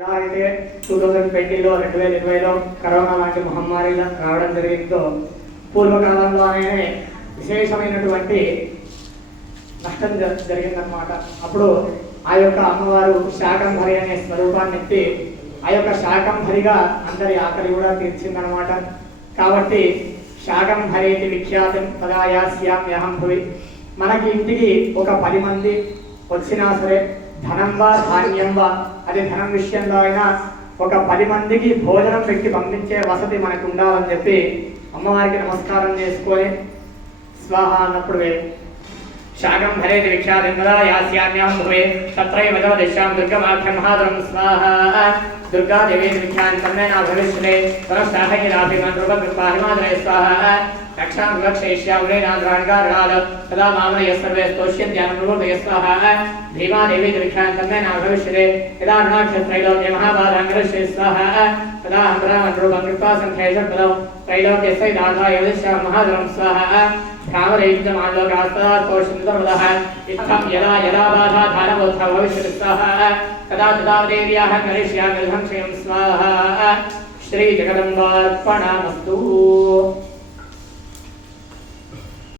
ఎలా అయితే two thousand ట్వంటీలో రెండు వేల ఇరవైలో కరోనా లాంటి మహమ్మారి రావడం జరిగిందో పూర్వకాలంలోనే విశేషమైనటువంటి నష్టం జరిగిందనమాట అప్పుడు ఆ యొక్క అమ్మవారు శాకంభరి అనే స్వరూపాన్ని ఎత్తి ఆ యొక్క శాకంభరిగా అందరి ఆకలి కూడా తీర్చిందనమాట కాబట్టి శాకంభరేటి విఖ్యాతం పదాయాస్యామ్యహం భవి. మనకి ఇంటికి ఒక పది మంది వచ్చినా సరే ధనం వా ధాన్యం వా అది ధనం విషయంలో అయినా ఒక పది మందికి భోజనం పెట్టి పంపించే వసతి మనకు ఉండాలని చెప్పి అమ్మవారికి నమస్కారం చేసుకొని స్వాహ అన్నప్పుడు शाकं हरेति भिक्षादिं कदा यास्याम्यां भुवे, तत्रैव जवदिश्यां दुर्गमाख्यं महादुरं, स्वाहा। दुर्गा दुर्गादेवेति भिक्षां तन्मेना भविष्यते पुनश्चाहयिरापि मन्त्रोपकृपाहिमादरे स्वाहा। रक्षां विवक्षयिष्याग्रेणान्द्राणिकारणाद तदा मामनयः सर्वे स्तोष्यन्त्यानुपूर्वय स्वाहा। भीमादेवीति भिक्षां तन्मेना भविष्यते, यदा अरुणाक्षत्रैलोक्ये महाबाधाङ्गरस्य स्वाहा। तदा अन्तरामन्त्रोपं कृत्वा सङ्ख्यैषट्पदौ त्रैलोक्यस्य दाता यदिश्यां महादुरं स्वाहा। भ्रामरैजमाल्लोकास्तदात्कोशन्दर्वदः इत्थं यदा यदा बाधा धानबोधः भविष्यति स्वाहा तदा तदा देव्याः करिष्यामि ध्वंसयं स्वाहा। श्रीजगदम्बार्पणमस्तु।